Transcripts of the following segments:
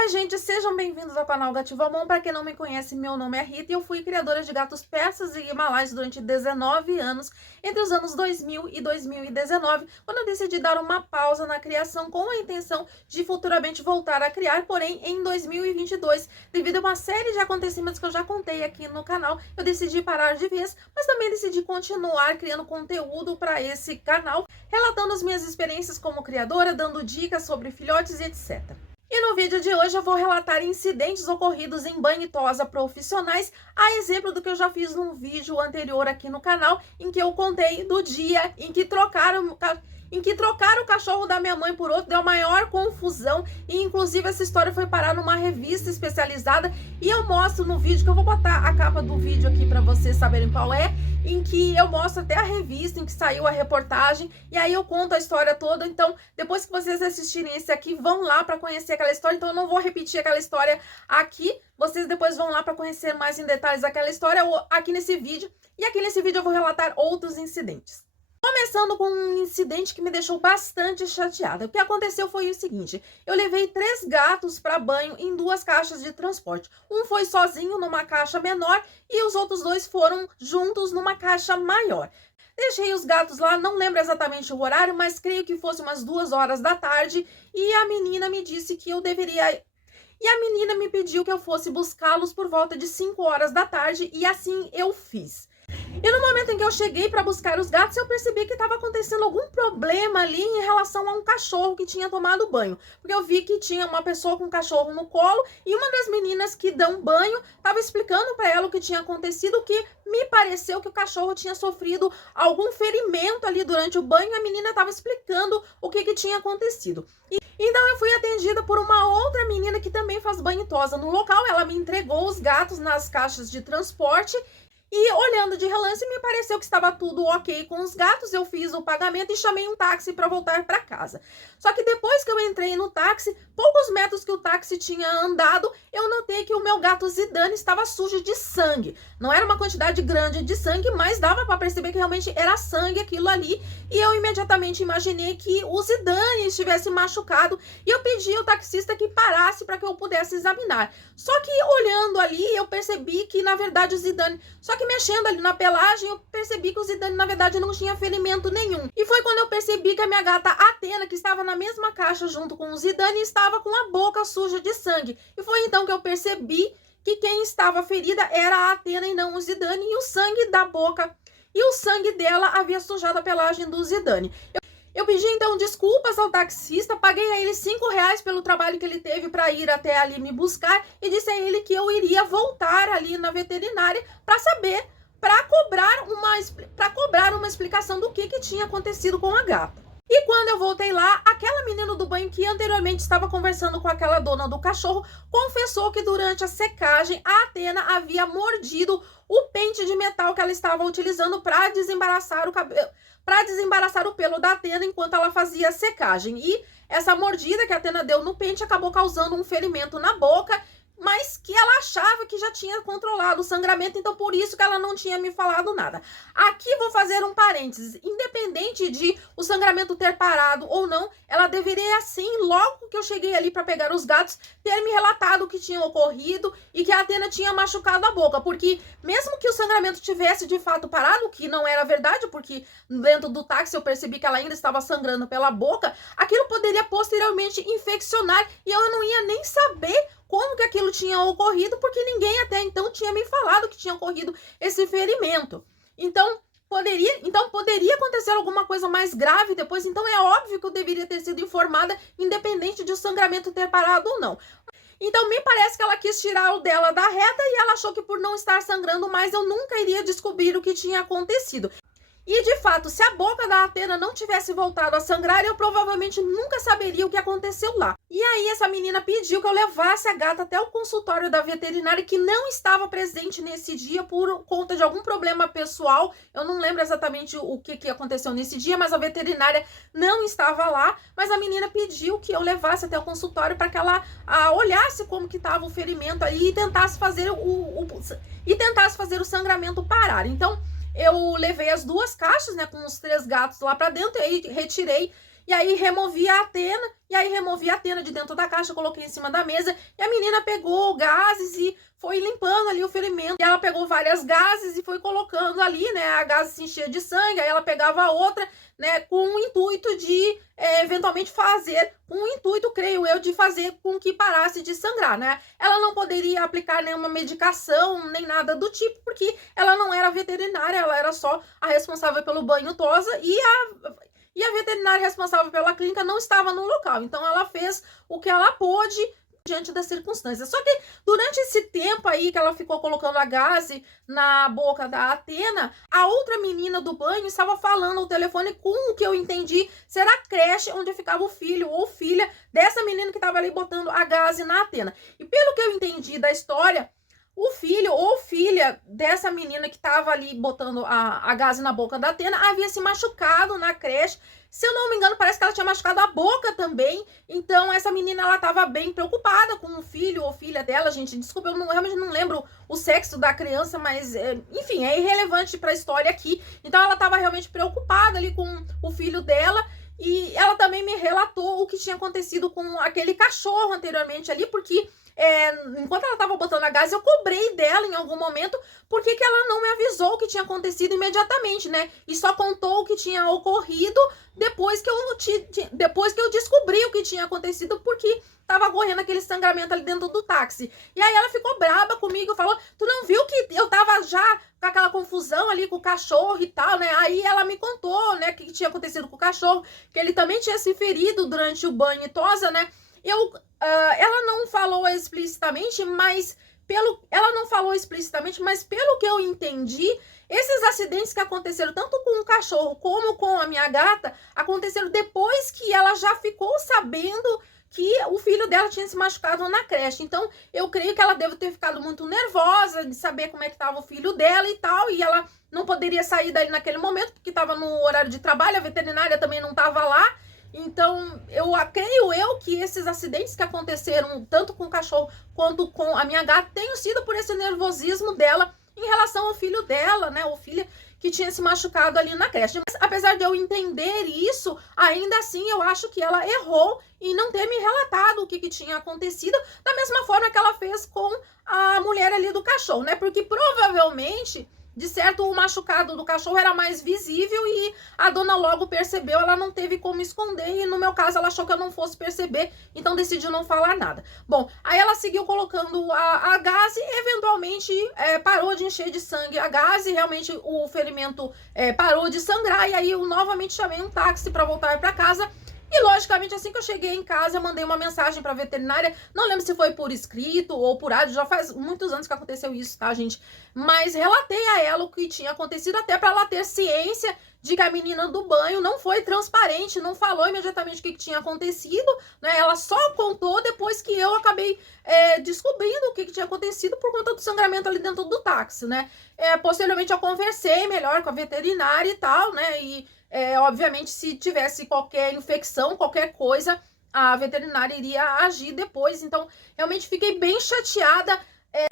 Oi, gente, sejam bem-vindos ao canal Gativamon. Para quem não me conhece, meu nome é Rita e eu fui criadora de gatos persas e himalaias durante 19 anos, entre os anos 2000 e 2019, quando eu decidi dar uma pausa na criação com a intenção de futuramente voltar a criar, porém em 2022, devido a uma série de acontecimentos que eu já contei aqui no canal, eu decidi parar de vez, mas também decidi continuar criando conteúdo para esse canal, relatando as minhas experiências como criadora, dando dicas sobre filhotes e etc. E no vídeo de hoje eu vou relatar incidentes ocorridos em banho e tosa profissionais, a exemplo do que eu já fiz num vídeo anterior aqui no canal, em que eu contei do dia em que trocaram o cachorro da minha mãe por outro, deu maior confusão, e inclusive essa história foi parar numa revista especializada, e eu mostro no vídeo, que eu vou botar a capa do vídeo aqui para vocês saberem qual é, em que eu mostro até a revista em que saiu a reportagem, e aí eu conto a história toda. Então depois que vocês assistirem esse aqui, vão lá para conhecer aquela história. Então eu não vou repetir aquela história aqui, vocês depois vão lá para conhecer mais em detalhes aquela história aqui nesse vídeo, e aqui nesse vídeo eu vou relatar outros incidentes. Começando com um incidente que me deixou bastante chateada. O que aconteceu foi o seguinte: eu levei 3 gatos para banho em 2 caixas de transporte. Um foi sozinho numa caixa menor e os outros 2 foram juntos numa caixa maior. Deixei os gatos lá, não lembro exatamente o horário, mas creio que fosse umas 2 horas da tarde, e a menina me disse que eu deveria... E a menina me pediu que eu fosse buscá-los por volta de 5 horas da tarde, e assim eu fiz. E no momento em que eu cheguei para buscar os gatos, eu percebi que estava acontecendo algum problema ali em relação a um cachorro que tinha tomado banho. Porque eu vi que tinha uma pessoa com um cachorro no colo, e uma das meninas que dão banho estava explicando para ela o que tinha acontecido, que me pareceu que o cachorro tinha sofrido algum ferimento ali durante o banho, e a menina estava explicando o que tinha acontecido. Então eu fui atendida por uma outra menina que também faz banho e tosa no local. Ela me entregou os gatos nas caixas de transporte, e olhando de relance, me pareceu que estava tudo ok com os gatos. Eu fiz o pagamento e chamei um táxi para voltar para casa. Só que depois que eu entrei no táxi, poucos metros que o táxi tinha andado, eu notei que o meu gato Zidane estava sujo de sangue. Não era uma quantidade grande de sangue, mas dava para perceber que realmente era sangue aquilo ali. E eu imediatamente imaginei que o Zidane estivesse machucado, e eu pedi ao taxista que parasse para que eu pudesse examinar. Só que olhando ali, eu percebi que na verdade o Zidane... Só que mexendo ali na pelagem, eu percebi que o Zidane na verdade não tinha ferimento nenhum. E foi quando eu percebi que a minha gata Athena, que estava na mesma caixa junto com o Zidane, estava com a boca suja de sangue. E foi então que eu percebi que quem estava ferida era a Athena e não o Zidane, e o sangue da boca e o sangue dela havia sujado a pelagem do Zidane. Eu pedi então desculpas ao taxista, paguei a ele R$5 pelo trabalho que ele teve para ir até ali me buscar, e disse a ele que eu iria voltar ali na veterinária para saber, para cobrar uma explicação do que tinha acontecido com a gata. E quando eu voltei lá, aquela menina do banho que anteriormente estava conversando com aquela dona do cachorro confessou que durante a secagem a Athena havia mordido o pente de metal que ela estava utilizando para desembaraçar o cabelo, para desembaraçar o pelo da Athena enquanto ela fazia a secagem. E essa mordida que a Athena deu no pente acabou causando um ferimento na boca, mas que ela achava que já tinha controlado o sangramento, então por isso que ela não tinha me falado nada. Aqui vou fazer um parênteses: independente de o sangramento ter parado ou não, ela deveria sim, logo que eu cheguei ali para pegar os gatos, ter me relatado o que tinha ocorrido e que a Athena tinha machucado a boca, porque mesmo que o sangramento tivesse de fato parado, que não era verdade, porque dentro do táxi eu percebi que ela ainda estava sangrando pela boca, aquilo poderia posteriormente infeccionar, e eu não ia nem saber como que aquilo tinha ocorrido, porque ninguém até então tinha me falado que tinha ocorrido esse ferimento. Então poderia acontecer alguma coisa mais grave depois, então é óbvio que eu deveria ter sido informada, independente de o sangramento ter parado ou não. Então me parece que ela quis tirar o dela da reta, e ela achou que por não estar sangrando mais eu nunca iria descobrir o que tinha acontecido. E de fato, se a boca da Athena não tivesse voltado a sangrar, eu provavelmente nunca saberia o que aconteceu lá. E aí essa menina pediu que eu levasse a gata até o consultório da veterinária, que não estava presente nesse dia por conta de algum problema pessoal. Eu não lembro exatamente o que aconteceu nesse dia, mas a veterinária não estava lá. Mas a menina pediu que eu levasse até o consultório para que ela olhasse como que estava o ferimento aí e tentasse fazer o sangramento parar. Então eu levei as 2 caixas, né, com os 3 gatos lá para dentro, e aí retirei. e aí removi a Atena, e aí removi a Atena de dentro da caixa, coloquei em cima da mesa, e a menina pegou gases e foi limpando ali o ferimento. E ela pegou várias gases e foi colocando ali, né? A gase se enchia de sangue, aí ela pegava a outra, né? Com o intuito de, eventualmente, fazer, com o intuito, creio eu, de fazer com que parasse de sangrar, né? Ela não poderia aplicar nenhuma medicação, nem nada do tipo, porque ela não era veterinária, ela era só a responsável pelo banho tosa e a veterinária responsável pela clínica não estava no local. Então, ela fez o que ela pôde diante das circunstâncias. Só que durante esse tempo aí que ela ficou colocando a gase na boca da Atena, a outra menina do banho estava falando ao telefone com o que eu entendi ser a creche onde ficava o filho ou filha dessa menina que estava ali botando a gase na Atena. E pelo que eu entendi da história, o filho ou filha dessa menina que estava ali botando a gase na boca da Atena havia se machucado na creche. Se eu não me engano, parece que ela tinha machucado a boca também. Então, essa menina, ela estava bem preocupada com o filho ou filha dela, gente. Desculpa, eu realmente não lembro o sexo da criança, mas, enfim, é irrelevante para a história aqui. Então, ela estava realmente preocupada ali com o filho dela. E ela também me relatou o que tinha acontecido com aquele cachorro anteriormente ali, porque enquanto ela estava botando a gás, eu cobrei dela em algum momento porque que ela não me avisou o que tinha acontecido imediatamente, né? E só contou o que tinha ocorrido depois que eu descobri o que tinha acontecido, porque tava correndo aquele sangramento ali dentro do táxi. E aí ela ficou braba comigo, falou: tu não viu que eu tava já com aquela confusão ali com o cachorro e tal, né? Aí ela me contou, né, o que tinha acontecido com o cachorro, que ele também tinha se ferido durante o banho e tosa, né? Ela não falou explicitamente, mas pelo que eu entendi, esses acidentes que aconteceram tanto com o cachorro como com a minha gata, aconteceram depois que ela já ficou sabendo que o filho dela tinha se machucado na creche. Então, eu creio que ela deve ter ficado muito nervosa de saber como é que estava o filho dela e tal, e ela não poderia sair dali naquele momento, porque estava no horário de trabalho, a veterinária também não estava lá. Então, creio eu que esses acidentes que aconteceram, tanto com o cachorro quanto com a minha gata, tenham sido por esse nervosismo dela em relação ao filho dela, né, o filho que tinha se machucado ali na creche. Mas, apesar de eu entender isso, ainda assim eu acho que ela errou em não ter me relatado o que tinha acontecido, da mesma forma que ela fez com a mulher ali do cachorro, né, porque provavelmente, de certo, o machucado do cachorro era mais visível e a dona logo percebeu, ela não teve como esconder e no meu caso ela achou que eu não fosse perceber, então decidiu não falar nada. Bom, aí ela seguiu colocando a gase e eventualmente parou de encher de sangue a gase, realmente o ferimento parou de sangrar e aí eu novamente chamei um táxi para voltar para casa. E, logicamente, assim que eu cheguei em casa, eu mandei uma mensagem pra veterinária. Não lembro se foi por escrito ou por áudio. Já faz muitos anos que aconteceu isso, tá, gente? Mas relatei a ela o que tinha acontecido, até pra ela ter ciência de que a menina do banho não foi transparente, não falou imediatamente o que tinha acontecido, né? Ela só contou depois que eu acabei descobrindo o que tinha acontecido por conta do sangramento ali dentro do táxi, né? Posteriormente, eu conversei melhor com a veterinária e tal, né? E obviamente, se tivesse qualquer infecção, qualquer coisa, a veterinária iria agir depois. Então, realmente fiquei bem chateada.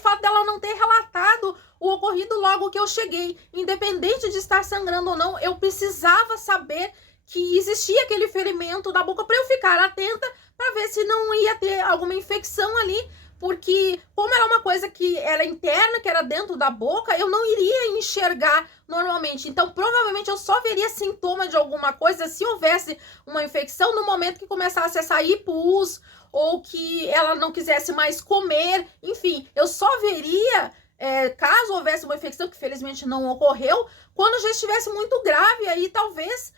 O fato dela não ter relatado o ocorrido logo que eu cheguei. Independente de estar sangrando ou não, eu precisava saber que existia aquele ferimento da boca para eu ficar atenta para ver se não ia ter alguma infecção ali. Porque, como era uma coisa que era interna, que era dentro da boca, eu não iria enxergar normalmente. Então, provavelmente, eu só veria sintoma de alguma coisa se houvesse uma infecção no momento que começasse a sair pus ou que ela não quisesse mais comer. Enfim, eu só veria, caso houvesse uma infecção, que felizmente não ocorreu, quando já estivesse muito grave. Aí, talvez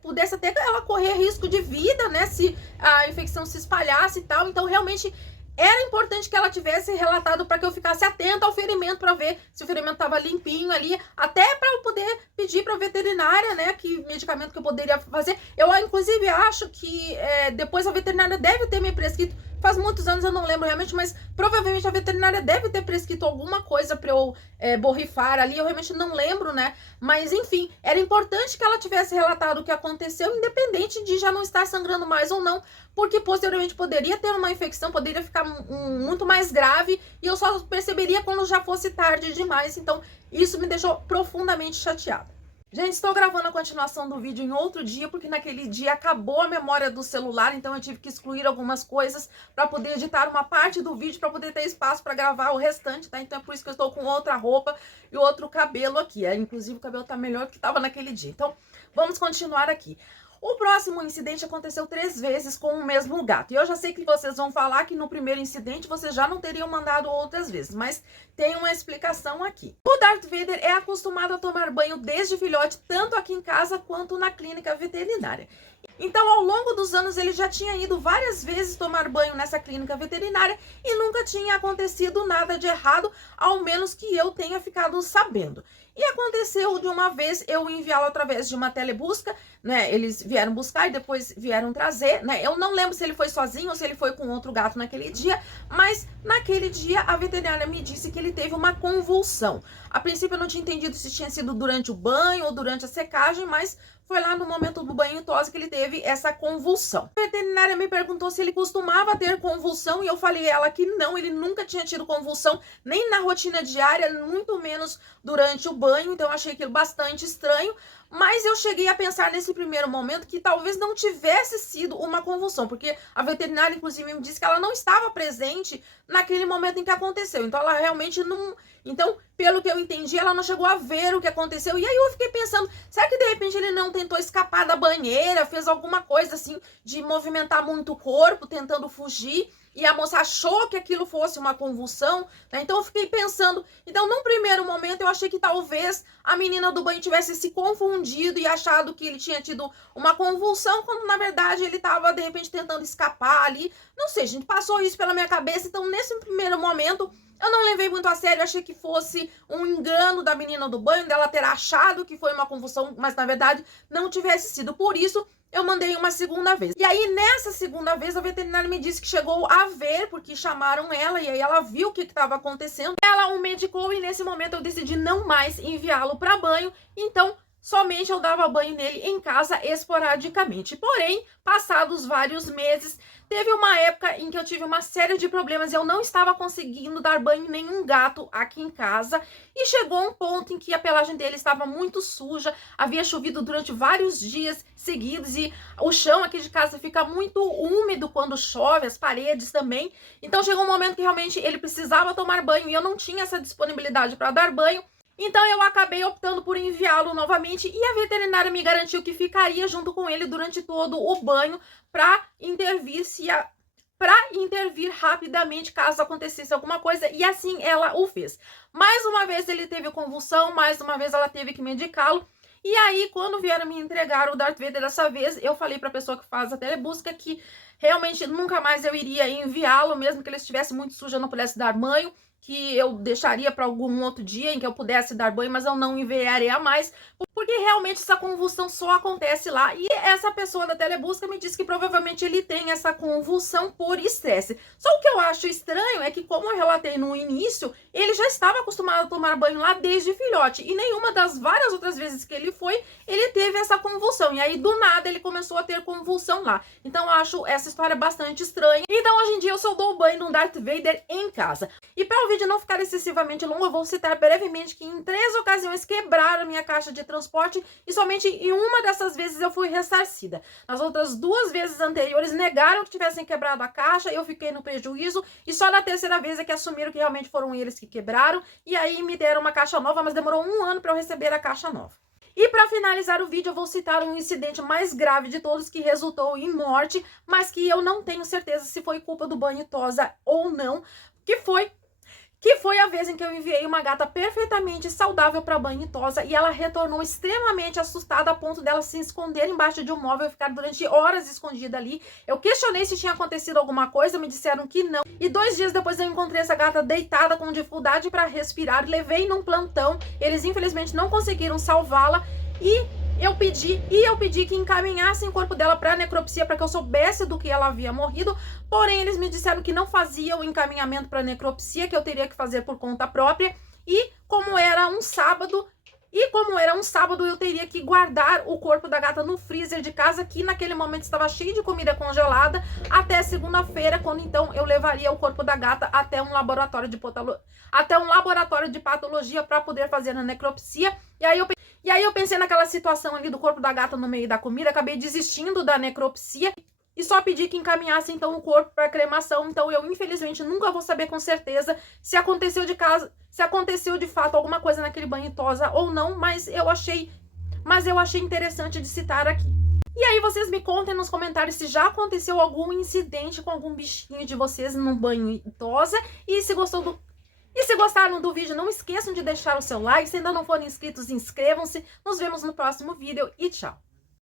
pudesse até ela correr risco de vida, né? Se a infecção se espalhasse e tal. Então, realmente, era importante que ela tivesse relatado para que eu ficasse atenta ao ferimento, para ver se o ferimento estava limpinho ali, até para eu poder pedir para a veterinária, né, que medicamento que eu poderia fazer. Eu, inclusive, acho que depois a veterinária deve ter me prescrito, faz muitos anos eu não lembro realmente, mas provavelmente a veterinária deve ter prescrito alguma coisa para eu borrifar ali, eu realmente não lembro, né, mas enfim, era importante que ela tivesse relatado o que aconteceu, independente de já não estar sangrando mais ou não, porque posteriormente poderia ter uma infecção, poderia ficar muito mais grave e eu só perceberia quando já fosse tarde demais. Então isso me deixou profundamente chateada. Gente, estou gravando a continuação do vídeo em outro dia, porque naquele dia acabou a memória do celular, então eu tive que excluir algumas coisas para poder editar uma parte do vídeo, para poder ter espaço para gravar o restante, tá? Então é por isso que eu estou com outra roupa e outro cabelo aqui. Inclusive o cabelo tá melhor do que estava naquele dia. Então, vamos continuar aqui. O próximo incidente aconteceu 3 vezes com o mesmo gato. E eu já sei que vocês vão falar que no primeiro incidente vocês já não teriam mandado outras vezes, mas tem uma explicação aqui. O Darth Vader é acostumado a tomar banho desde filhote, tanto aqui em casa quanto na clínica veterinária. Então, ao longo dos anos, ele já tinha ido várias vezes tomar banho nessa clínica veterinária e nunca tinha acontecido nada de errado, ao menos que eu tenha ficado sabendo. E aconteceu de uma vez eu enviá-lo através de uma telebusca, né? Eles vieram buscar e depois vieram trazer, né? Eu não lembro se ele foi sozinho ou se ele foi com outro gato naquele dia, mas naquele dia a veterinária me disse que ele teve uma convulsão. A princípio eu não tinha entendido se tinha sido durante o banho ou durante a secagem, mas foi lá no momento do banho e tosse que ele teve essa convulsão. A veterinária me perguntou se ele costumava ter convulsão e eu falei a ela que não, ele nunca tinha tido convulsão, nem na rotina diária, muito menos durante o banho, então eu achei aquilo bastante estranho. Mas eu cheguei a pensar nesse primeiro momento que talvez não tivesse sido uma convulsão, porque a veterinária, inclusive, me disse que ela não estava presente naquele momento em que aconteceu. Então, ela realmente não... Então, pelo que eu entendi, ela não chegou a ver o que aconteceu. E aí eu fiquei pensando, será que de repente ele não tentou escapar da banheira, fez alguma coisa assim de movimentar muito o corpo, tentando fugir? E a moça achou que aquilo fosse uma convulsão, né? Então eu fiquei pensando, então num primeiro momento eu achei que talvez a menina do banho tivesse se confundido e achado que ele tinha tido uma convulsão, quando na verdade ele estava de repente tentando escapar ali. Não sei, gente, passou isso pela minha cabeça, então nesse primeiro momento eu não levei muito a sério, achei que fosse um engano da menina do banho, dela ter achado que foi uma convulsão, mas na verdade não tivesse sido. Por isso eu mandei uma segunda vez. E aí, nessa segunda vez, a veterinária me disse que chegou a ver, porque chamaram ela, e aí ela viu o que estava acontecendo. Ela o medicou e nesse momento eu decidi não mais enviá-lo para banho, então somente eu dava banho nele em casa esporadicamente. Porém, passados vários meses, teve uma época em que eu tive uma série de problemas e eu não estava conseguindo dar banho em nenhum gato aqui em casa. E chegou um ponto em que a pelagem dele estava muito suja, havia chovido durante vários dias seguidos e o chão aqui de casa fica muito úmido quando chove, as paredes também. Então chegou um momento que realmente ele precisava tomar banho e eu não tinha essa disponibilidade para dar banho. Então eu acabei optando por enviá-lo novamente e a veterinária me garantiu que ficaria junto com ele durante todo o banho para intervir rapidamente caso acontecesse alguma coisa, e assim ela o fez. Mais uma vez ele teve convulsão, mais uma vez ela teve que medicá-lo. E aí, quando vieram me entregar o Darth Vader dessa vez, eu falei para a pessoa que faz a telebusca que realmente nunca mais eu iria enviá-lo, mesmo que ele estivesse muito sujo, eu não pudesse dar banho, que eu deixaria para algum outro dia em que eu pudesse dar banho, mas eu não enviaria mais, porque realmente essa convulsão só acontece lá. E essa pessoa da telebusca me disse que provavelmente ele tem essa convulsão por estresse. Só o que eu acho estranho é que, como eu relatei no início, ele já estava acostumado a tomar banho lá desde filhote, e nenhuma das várias outras vezes que ele foi, ele teve essa convulsão, e aí do nada ele começou a ter convulsão lá. Então eu acho essa história bastante estranha. Então hoje em dia eu só dou banho no Darth Vader em casa. E para o vídeo não ficar excessivamente longo, eu vou citar brevemente que em 3 ocasiões quebraram a minha caixa de transporte e somente em uma dessas vezes eu fui ressarcida. Nas outras 2 vezes anteriores negaram que tivessem quebrado a caixa, eu fiquei no prejuízo, e só na terceira vez é que assumiram que realmente foram eles que quebraram, e aí me deram uma caixa nova, mas demorou 1 ano para eu receber a caixa nova. E para finalizar o vídeo, eu vou citar um incidente mais grave de todos que resultou em morte, mas que eu não tenho certeza se foi culpa do banho tosa ou não, que foi a vez em que eu enviei uma gata perfeitamente saudável para banho e tosa, e ela retornou extremamente assustada a ponto dela se esconder embaixo de um móvel e ficar durante horas escondida ali. Eu questionei se tinha acontecido alguma coisa, me disseram que não. E 2 dias depois eu encontrei essa gata deitada com dificuldade para respirar, levei num plantão, eles infelizmente não conseguiram salvá-la, e eu pedi que encaminhassem o corpo dela para necropsia para que eu soubesse do que ela havia morrido, porém eles me disseram que não faziam o encaminhamento para necropsia, que eu teria que fazer por conta própria, e como era um sábado, eu teria que guardar o corpo da gata no freezer de casa, que naquele momento estava cheio de comida congelada, até segunda-feira, quando então eu levaria o corpo da gata até um laboratório de patologia para poder fazer a necropsia. E aí eu pensei naquela situação ali do corpo da gata no meio da comida, acabei desistindo da necropsia e só pedi que encaminhasse então o corpo para cremação. Então eu infelizmente nunca vou saber com certeza se aconteceu de fato alguma coisa naquele banho tosa ou não, mas eu achei interessante de citar aqui. E aí vocês me contem nos comentários se já aconteceu algum incidente com algum bichinho de vocês no banho tosa e se gostaram do vídeo, não esqueçam de deixar o seu like. Se ainda não forem inscritos, inscrevam-se. Nos vemos no próximo vídeo e tchau!